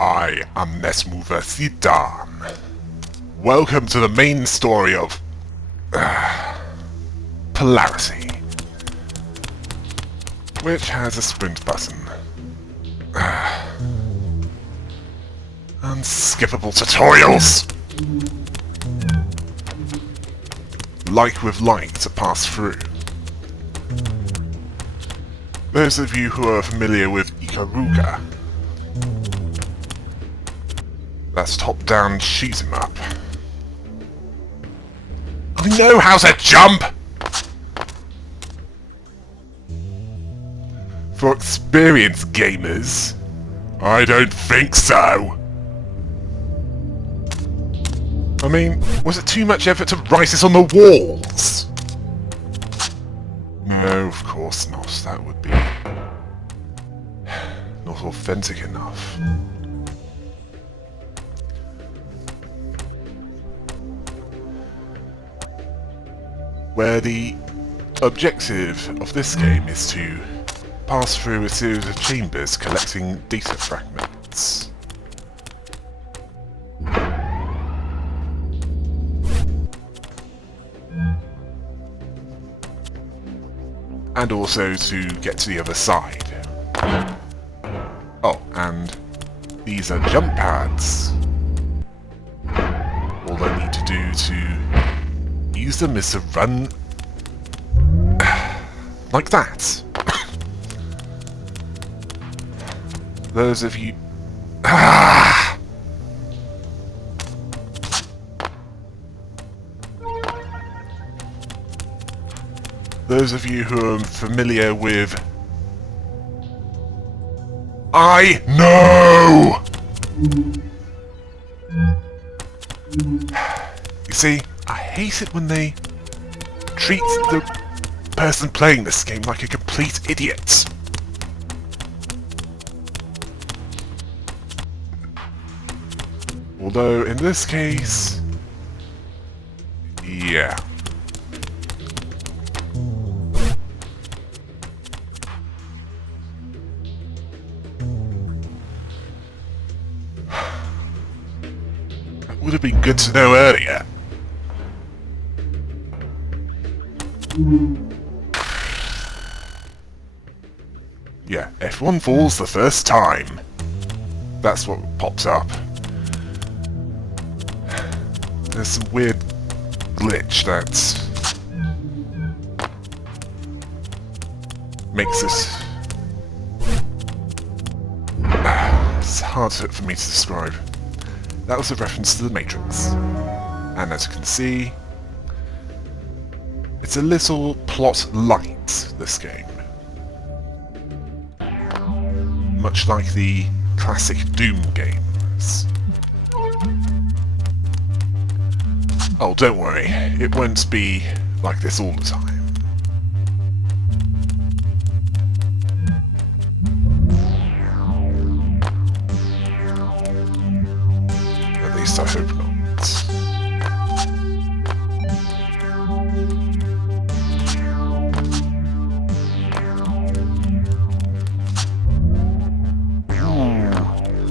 I am NetMoverSitan. Welcome to the main story of Polarity, which has a sprint button, unskippable tutorials, like with light to pass through. Those of you who are familiar with Ikaruga, that's top-down shoot 'em up. I know how to jump! For experienced gamers, I don't think so. I mean, was it too much effort to write it on the walls? No, of course not. That would be not authentic enough. Where the objective of this game is to pass through a series of chambers collecting data fragments. And also to get to the other side. Oh, and these are jump pads. All I need to do to use them is to run like that. Those of you... Those of you who are familiar with... I know! You see, I hate it when they treat the person playing this game like a complete idiot. Although, in this case... yeah. That would have been good to know earlier. Yeah, F1 falls the first time. That's what pops up. There's some weird glitch that makes it... it's hard for me to describe. That was a reference to the Matrix. And as you can see, it's a little plot light, this game. Much like the classic Doom games. Oh, don't worry, it won't be like this all the time. At least I hope not.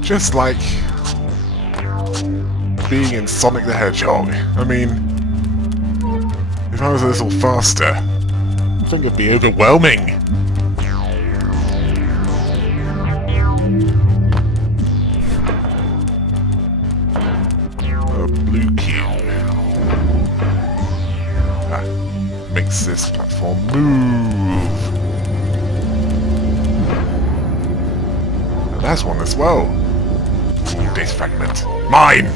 Just like being in Sonic the Hedgehog. I mean, if I was a little faster, I think it'd be overwhelming. A blue cube. That makes this platform move. And there's one as well. Ooh, data fragment. Mine!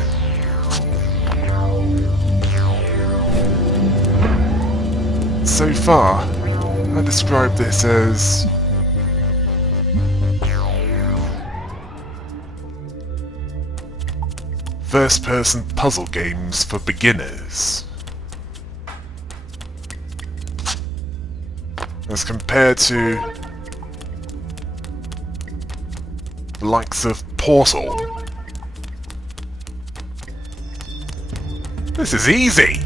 So far, I describe this as first-person puzzle games for beginners, as compared to the likes of Portal. This is easy!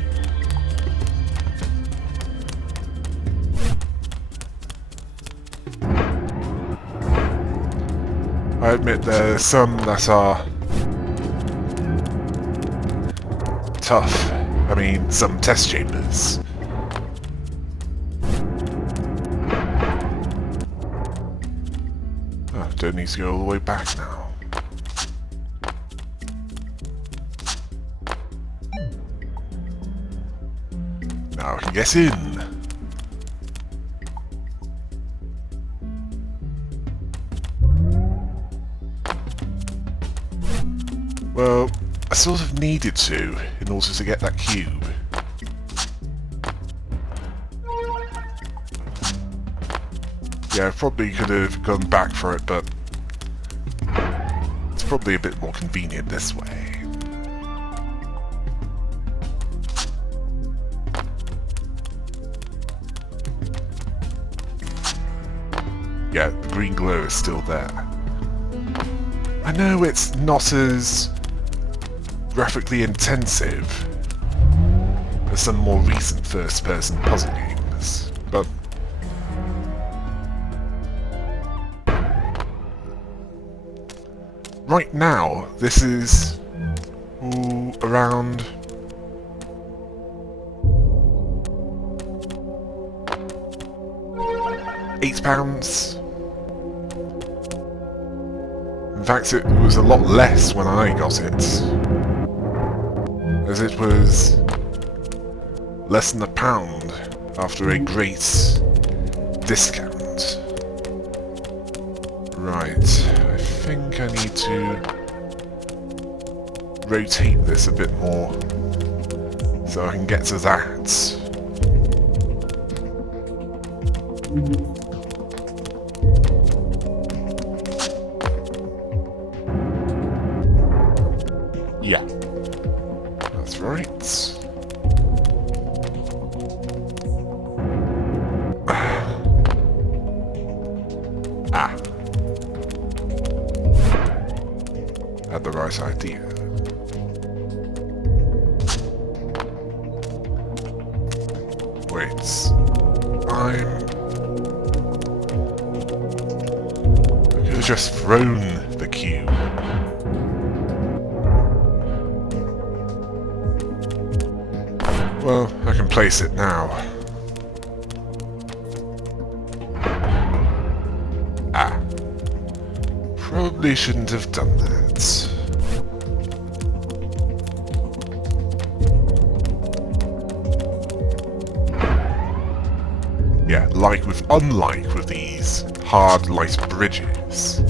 I admit there's some that are tough. I mean, some test chambers. Oh, don't need to go all the way back now. Now I can get in. Well, I sort of needed to in order to get that cube. Yeah, I probably could have gone back for it, but it's probably a bit more convenient this way. Yeah, the green glow is still there. I know it's not as graphically intensive as some more recent first-person puzzle games, but right now this is around £8. In fact, it was a lot less when I got it, as it was less than £1 after a great discount. Right, I think I need to rotate this a bit more so I can get to that. Yeah, that's right. Had the right idea. Wait, I could have just thrown the cube. Well, I can place it now. Probably shouldn't have done that. Yeah, unlike with these hard light bridges.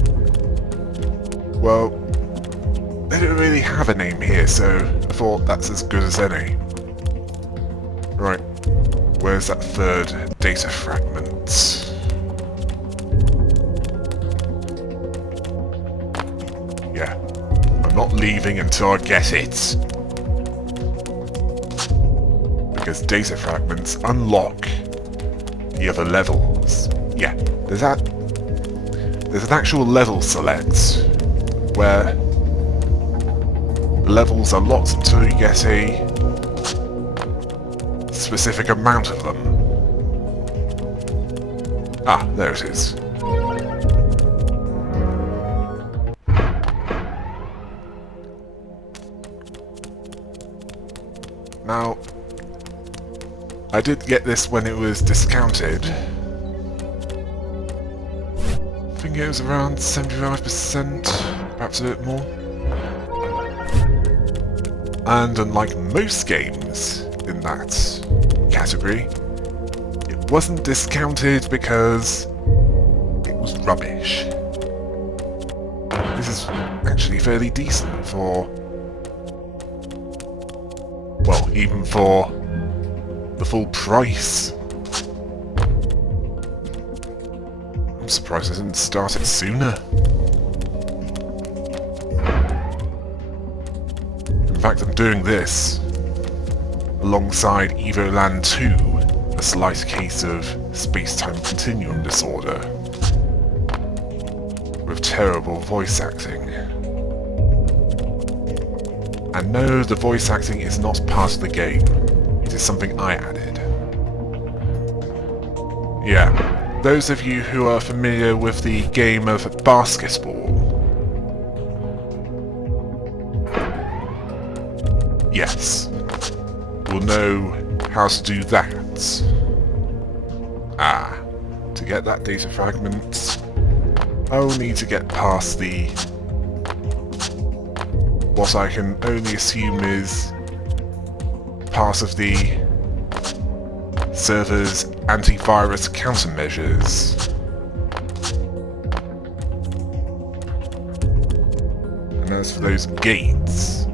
Well, they don't really have a name here, so I thought that's as good as any. Right, where's that third data fragment? Yeah, I'm not leaving until I get it. Because data fragments unlock the other levels. Yeah, there's an actual level select where the levels are locked until you get a specific amount of them. Ah, there it is. Now, I did get this when it was discounted. I think it was around 75%, perhaps a bit more. And unlike most games in that category, it wasn't discounted because it was rubbish. This is actually fairly decent for, well, even for the full price. I'm surprised I didn't start it sooner. In fact, I'm doing this alongside Evoland 2, a slight case of space-time continuum disorder, with terrible voice acting. And no, the voice acting is not part of the game. It is something I added. Yeah, those of you who are familiar with the game of basketball Yes. We'll know how to do that. To get that data fragment, I'll need to get past what I can only assume is part of the server's antivirus countermeasures. And as for those gates,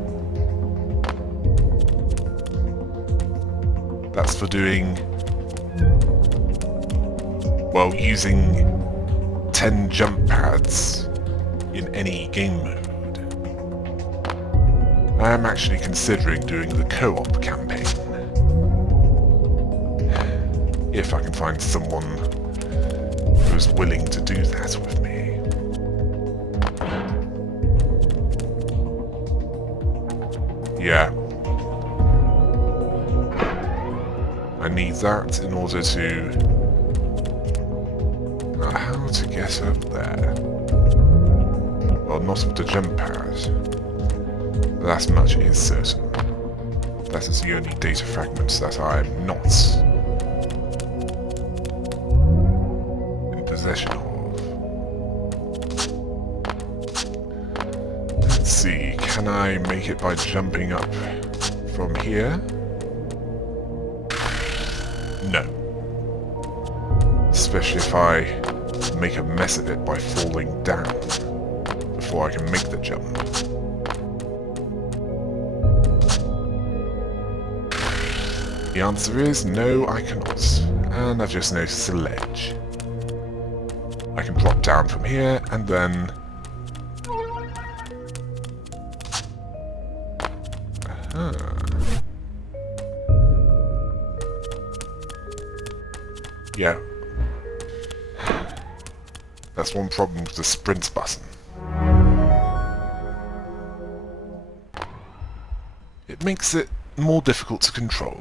that's for doing, well, using 10 jump pads in any game mode. I am actually considering doing the co-op campaign. If I can find someone who's willing to do that with me. Yeah. I need that in order to... how to get up there? Well, not with the jump pad. That much is certain. That is the only data fragment that I am not in possession of. Let's see, can I make it by jumping up from here? No. Especially if I make a mess of it by falling down before I can make the jump. The answer is no, I cannot. And I've just noticed a ledge. I can drop down from here and then... Yeah. That's one problem with the sprint button. It makes it more difficult to control.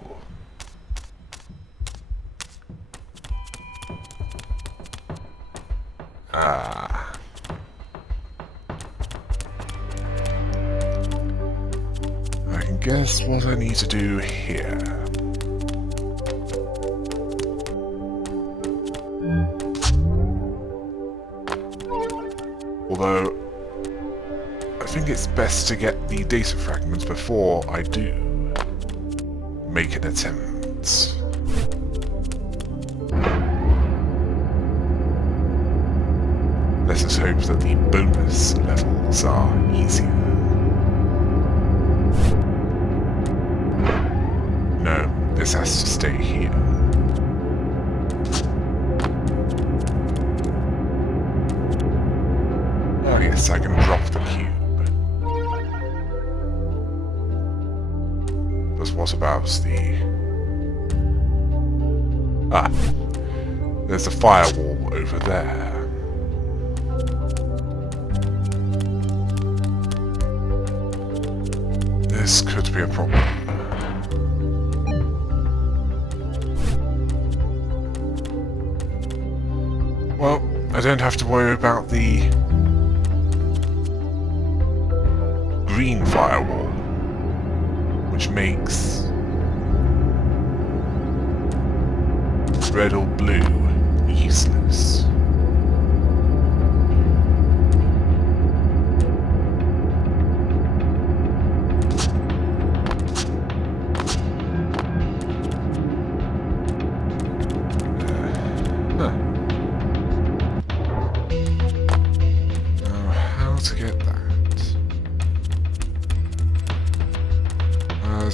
I can guess what I need to do here. Although, I think it's best to get the data fragments before I do make an attempt. Let us hope that the bonus levels are easier. No, this has to stay here. Oh yes, I can drop the cube. But what about the... there's a firewall over there. This could be a problem. Well, I don't have to worry about the green firewall, which makes red or blue useless.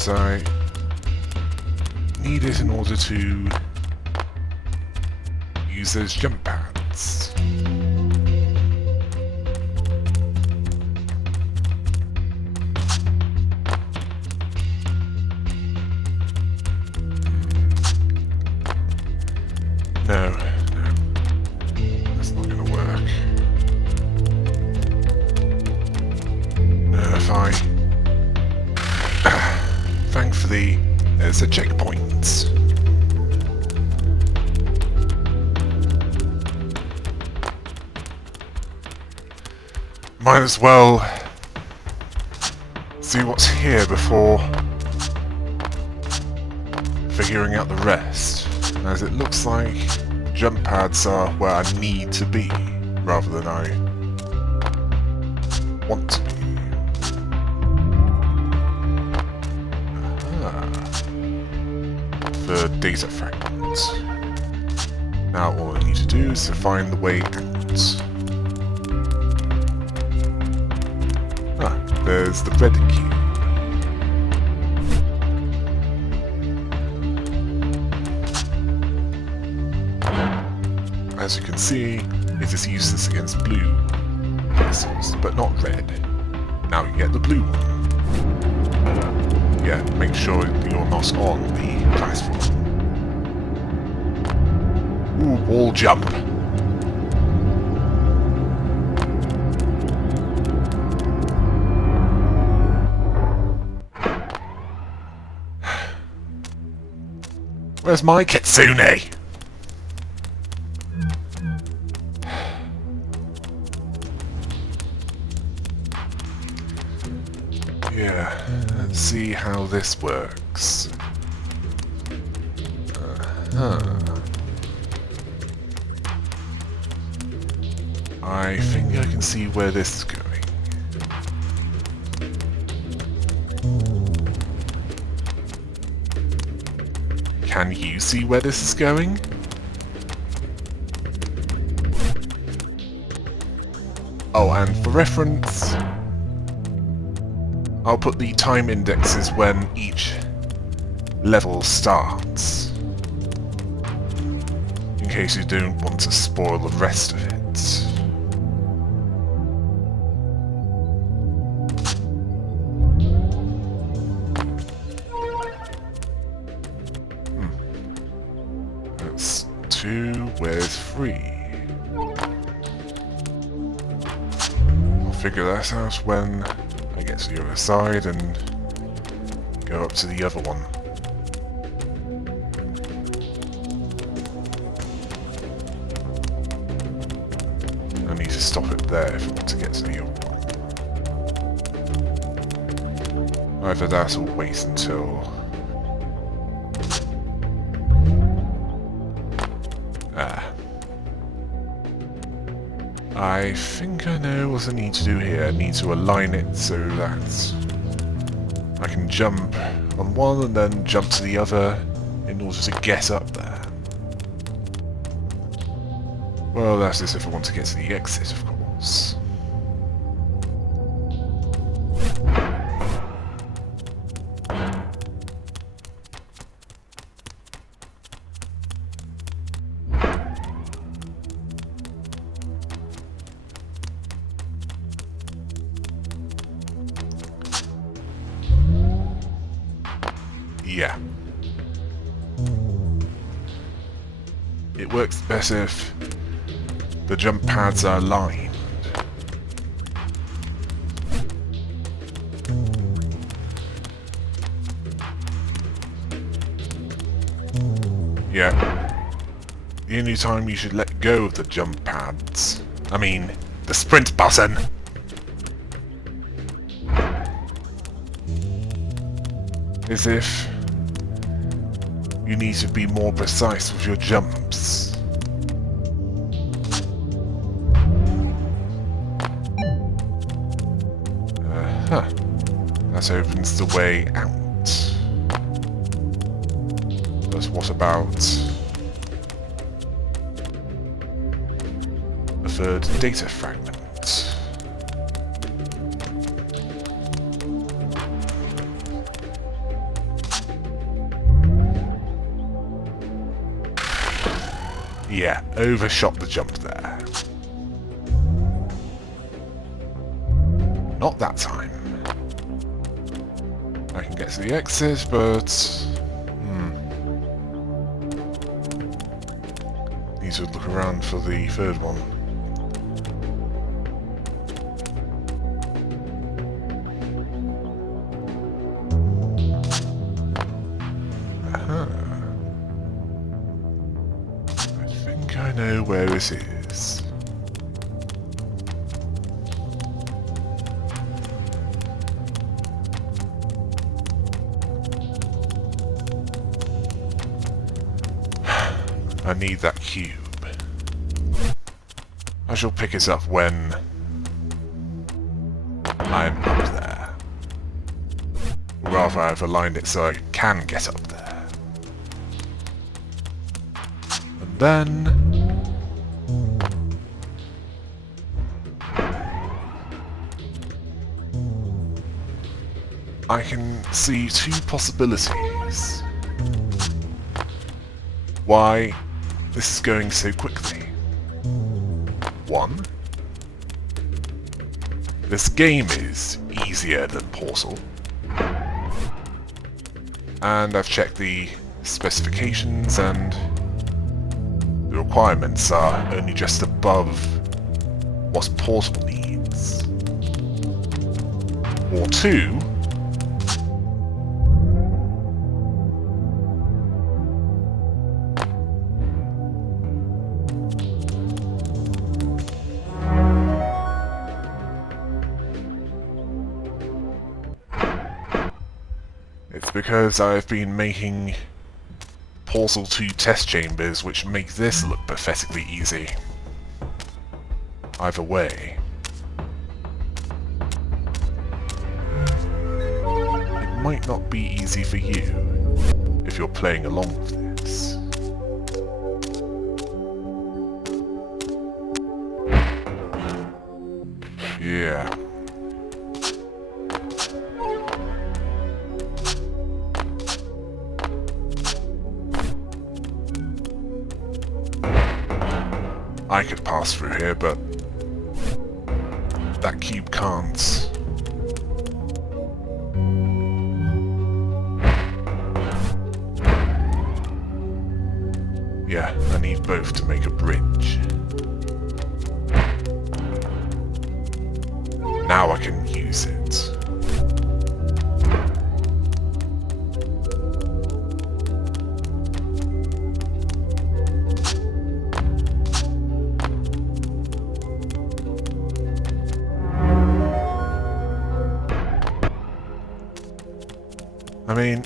I need it in order to use those jump pads. No, that's not going to work. No, if I... Thankfully, there's a checkpoint. Might as well see what's here before figuring out the rest, as it looks like jump pads are where I need to be, rather than I want to be. The data fragment. Now all I need to do is to find the way out. There's the red cube. As you can see, it is useless against blue pixels, but not red. Now you get the blue one. Yeah, make sure you're not on the platform. Ooh, wall jump. Where's my kitsune? Yeah, let's see how this works. I think I can see where this is going. Can you see where this is going? Oh, and for reference, I'll put the time indexes when each level starts, in case you don't want to spoil the rest of it. That's 2, where's 3? I'll figure that out when I get to the other side and go up to the other one. I need to stop it there if I want to get to the other one. Either that or wait until... I think I know what I need to do here. I need to align it so that I can jump on one and then jump to the other in order to get up there. Well, that is if I want to get to the exit, of course. Yeah. It works better if the jump pads are aligned. Yeah. The only time you should let go of the jump pads, I mean, the sprint button, is if you need to be more precise with your jumps. That opens the way out. But what about the third data fragment? Yeah, overshot the jump there. Not that time. I can get to the exit, but... Need to look around for the third one. I know where this is. I need that cube. I shall pick it up when I'm up there. Rather, I've aligned it so I can get up there. And then I can see two possibilities why this is going so quickly. One, this game is easier than Portal, and I've checked the specifications and the requirements are only just above what Portal needs. Or two, it's because I've been making Portal 2 test chambers which make this look pathetically easy. Either way. It might not be easy for you if you're playing along with this. Yeah. I could pass through here, but that cube can't. Yeah, I need both to make a bridge. Now I can use it. I mean,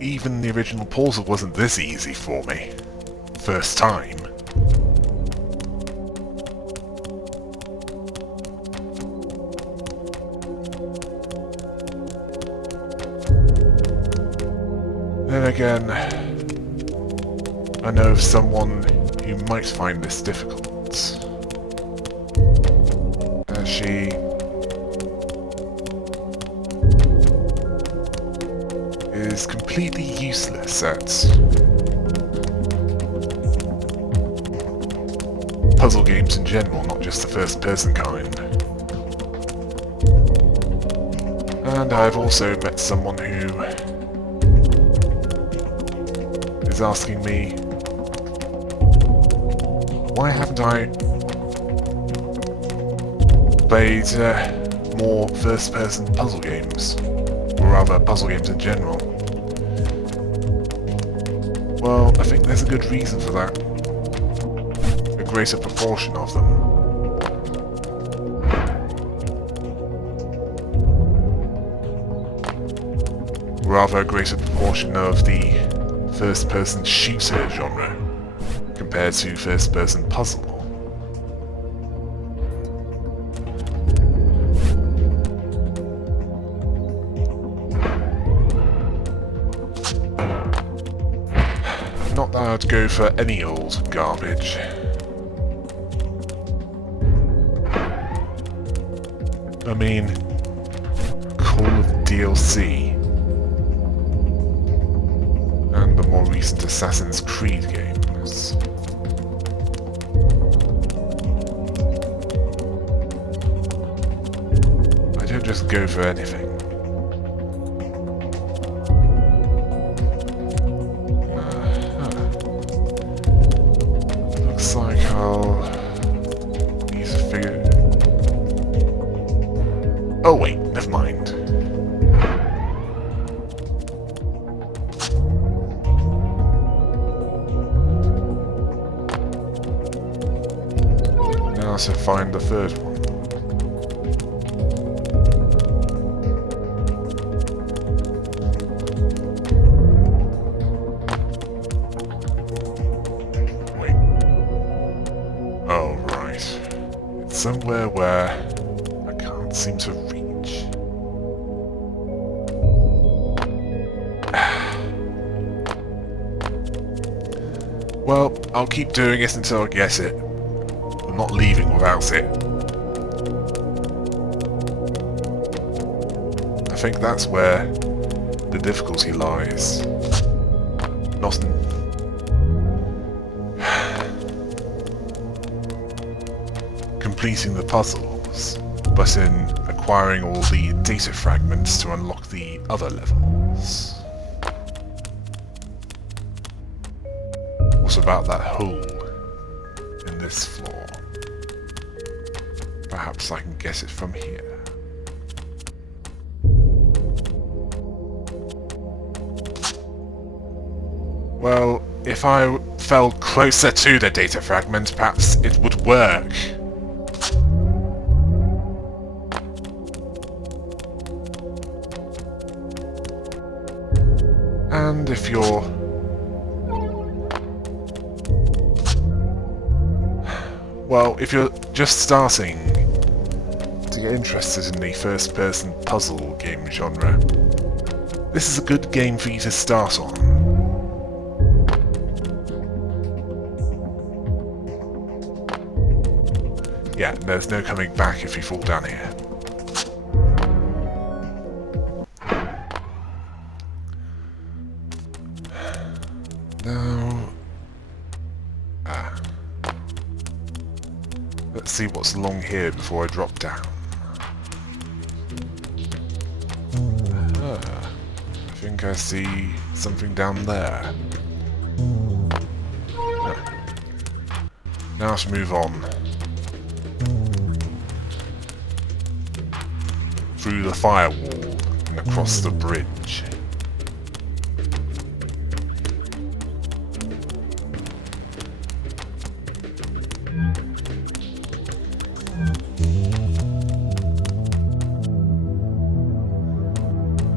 even the original Portal wasn't this easy for me. First time. Then again, I know of someone who might find this difficult. She is completely useless at puzzle games in general, not just the first-person kind. And I've also met someone who is asking me, why haven't I played more first-person puzzle games? Or rather, puzzle games in general. Well, I think there's a good reason for that. A greater proportion of them. Rather, a greater proportion of the first-person shooter genre compared to first-person puzzle. Not that I'd go for any old garbage. I mean, Call of DLC and the more recent Assassin's Creed games. I don't just go for anything. Looks like I'll use a figure. Oh wait, never mind. Now to find the third one. somewhere where I can't seem to reach. Well, I'll keep doing it until I get it. I'm not leaving without it. I think that's where the difficulty lies. Not in... completing the puzzles, but in acquiring all the data fragments to unlock the other levels. What about that hole in this floor? Perhaps I can get it from here. Well, if I fell closer to the data fragment, perhaps it would work. And if you're... well, if you're just starting to get interested in the first-person puzzle game genre, this is a good game for you to start on. Yeah, there's no coming back if you fall down here. Now... let's see what's along here before I drop down. I think I see something down there. Now to move on. Through the firewall and across the bridge.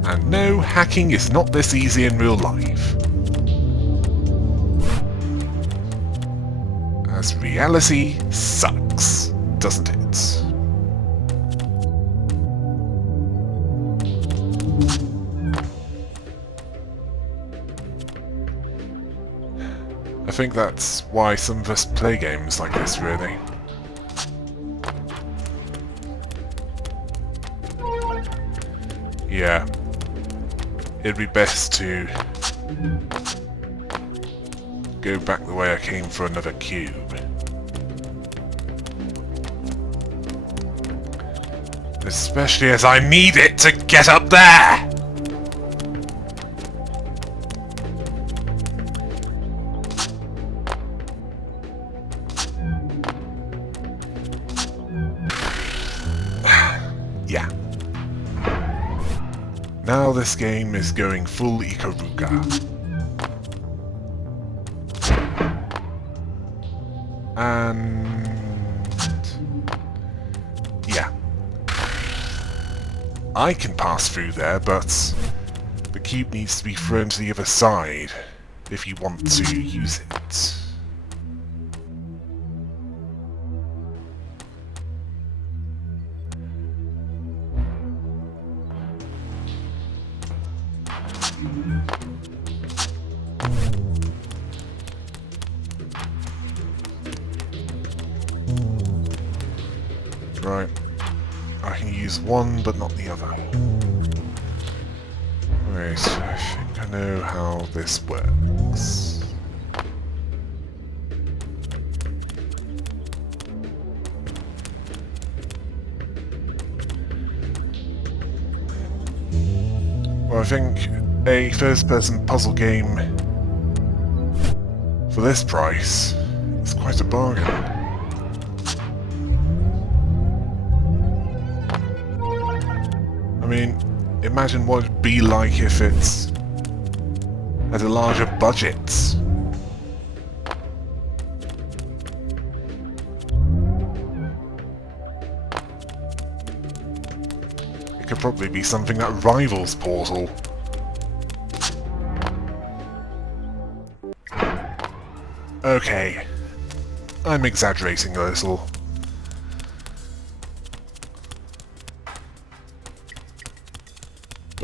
And no, hacking is not this easy in real life. As reality sucks, doesn't it? I think that's why some of us play games like this, really. Yeah. It'd be best to go back the way I came for another cube. Especially as I need it to get up there! Yeah. Now this game is going full Ikaruga. And... yeah. I can pass through there, but the cube needs to be thrown to the other side if you want to use it. Right. I can use one, but not the other. Wait, I think I know how this works. Well, I think a first-person puzzle game for this price is quite a bargain. I mean, imagine what it'd be like if it's had a larger budget. It could probably be something that rivals Portal. Okay, I'm exaggerating a little.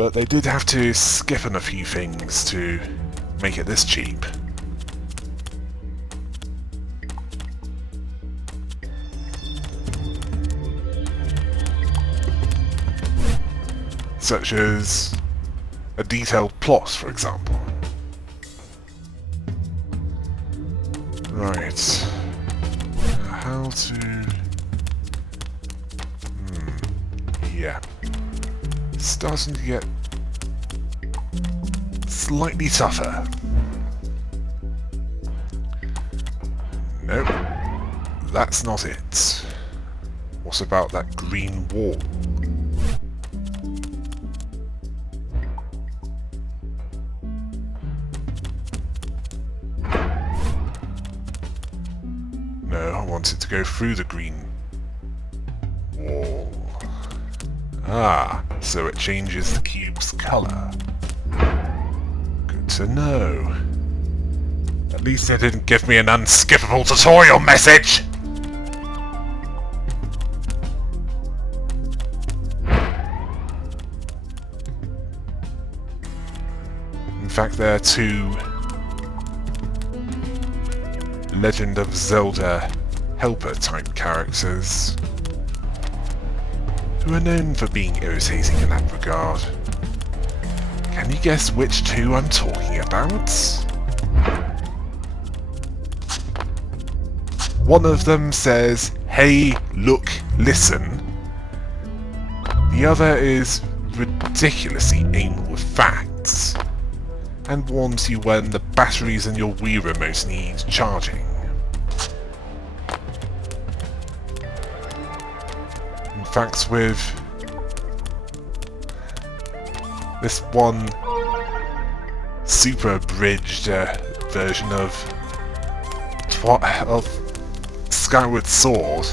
but they did have to skip on a few things to make it this cheap. Such as a detailed plot, for example. Right. How to... Yeah. Starting to get slightly tougher. Nope. That's not it. What about that green wall? No, I wanted to go through the green wall. Ah, so it changes the cube's colour. Good to know. At least they didn't give me an unskippable tutorial message! In fact, there are two Legend of Zelda helper-type characters who are known for being irritating in that regard. Can you guess which two I'm talking about? One of them says, "Hey, look, listen." The other is ridiculously anal with facts, and warns you when the batteries in your Wii remote need charging. In fact, with this one super abridged version of Skyward Sword,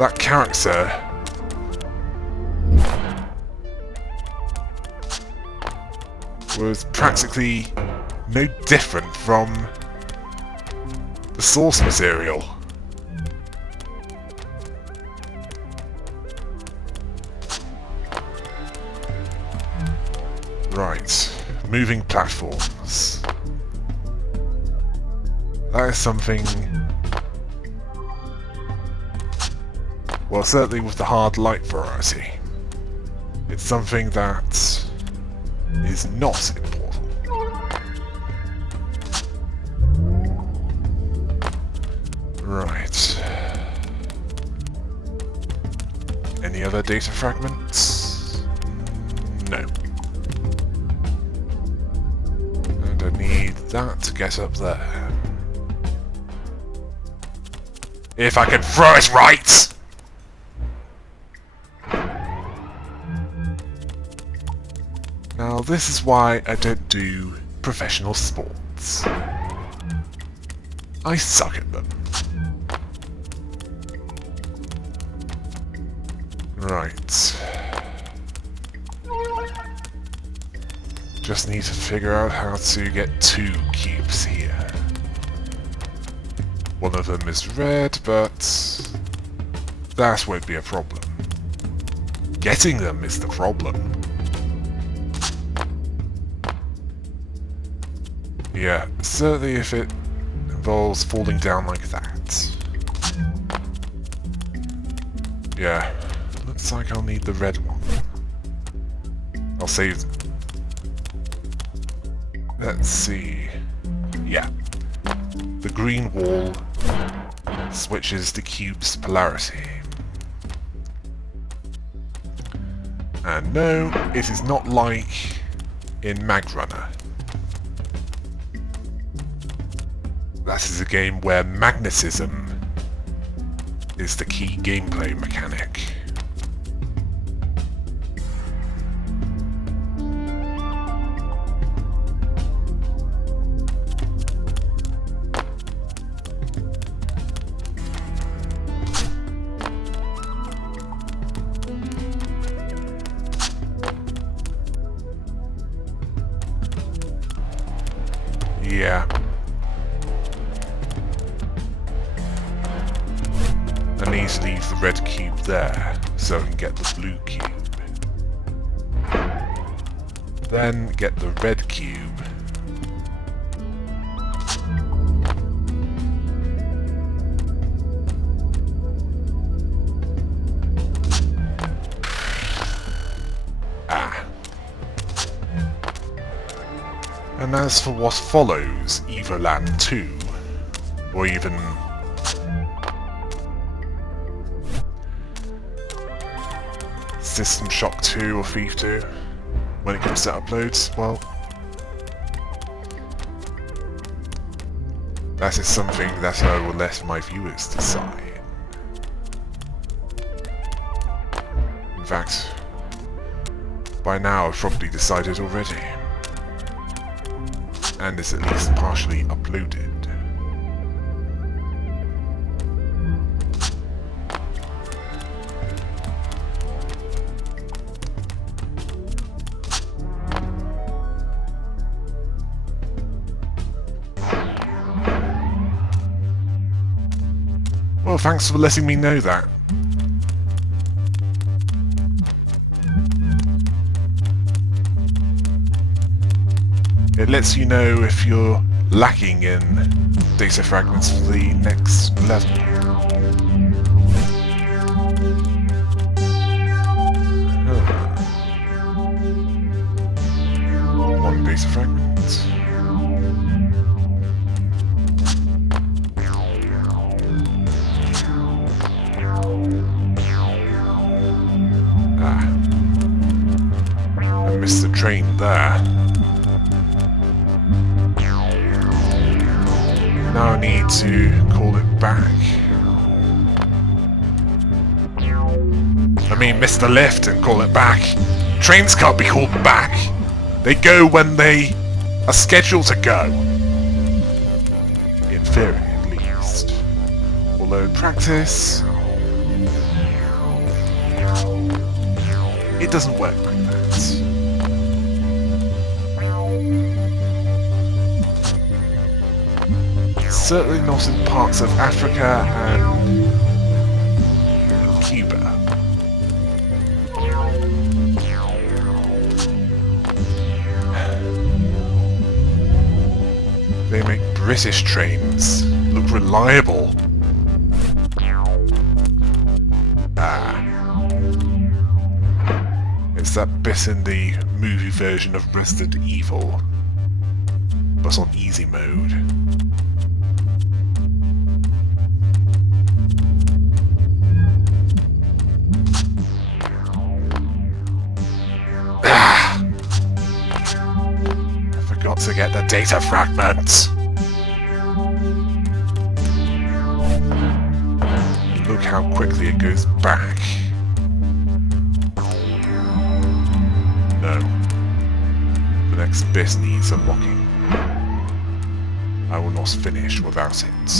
that character was practically no different from the source material. Right, moving platforms. That is something... Well, certainly with the hard light variety. It's something that is not important. Right. Any other data fragments? No. And I need that to get up there. If I can throw it right! Now, this is why I don't do professional sports. I suck at them. Right. Just need to figure out how to get 2 cubes here. One of them is red, but that won't be a problem. Getting them is the problem. Yeah, certainly if it involves falling down like that. Yeah, looks like I'll need the red one. I'll save... Let's see... Yeah. The green wall switches the cube's polarity. And no, it is not like in Mag Runner. That is a game where magnetism is the key gameplay mechanic. Yeah. I need to leave the red cube there, so I can get the blue cube. Then get the red cube. And as for what follows, either Land 2, or even System Shock 2 or Thief 2, when it comes to uploads, well, that is something that I will let my viewers decide. In fact, by now I've probably decided already. And is at least partially uploaded. Well, thanks for letting me know that. It lets you know if you're lacking in data fragments for the next level. One data fragment. I missed the train there. Now I need to call it back. I mean, miss the lift and call it back. Trains can't be called back. They go when they are scheduled to go. In theory, at least. Although in practice, it doesn't work like that. Certainly not in parts of Africa and Cuba. They make British trains look reliable. It's that bit in the movie version of Resident Evil, but on easy mode. Got to get the data fragment. Look how quickly it goes back. No. The next bit needs unlocking. I will not finish without it.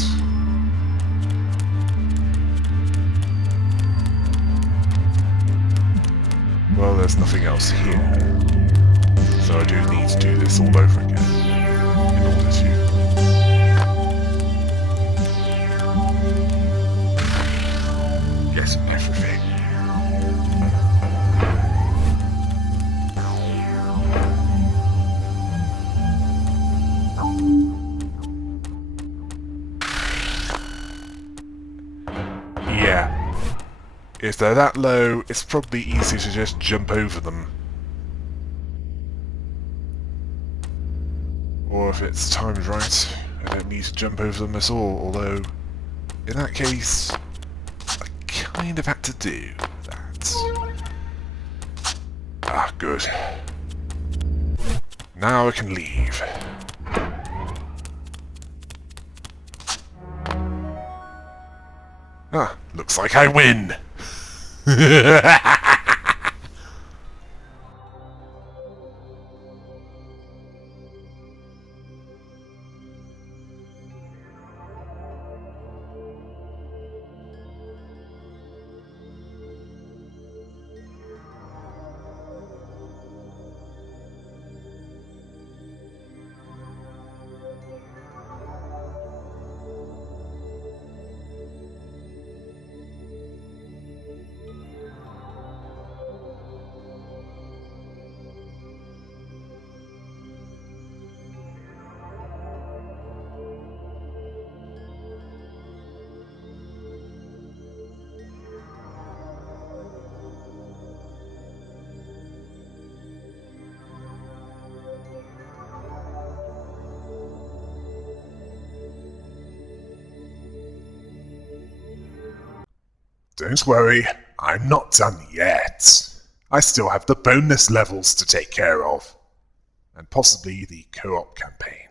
Well, there's nothing else here. So I do need to do this all over again in order to get everything. Yeah. If they're that low, it's probably easy to just jump over them. Or if it's timed right, I don't need to jump over them at all, although, in that case, I kind of had to do that. Ah, good. Now I can leave. Ah, looks like I win! Don't worry, I'm not done yet. I still have the bonus levels to take care of. And possibly the co-op campaign.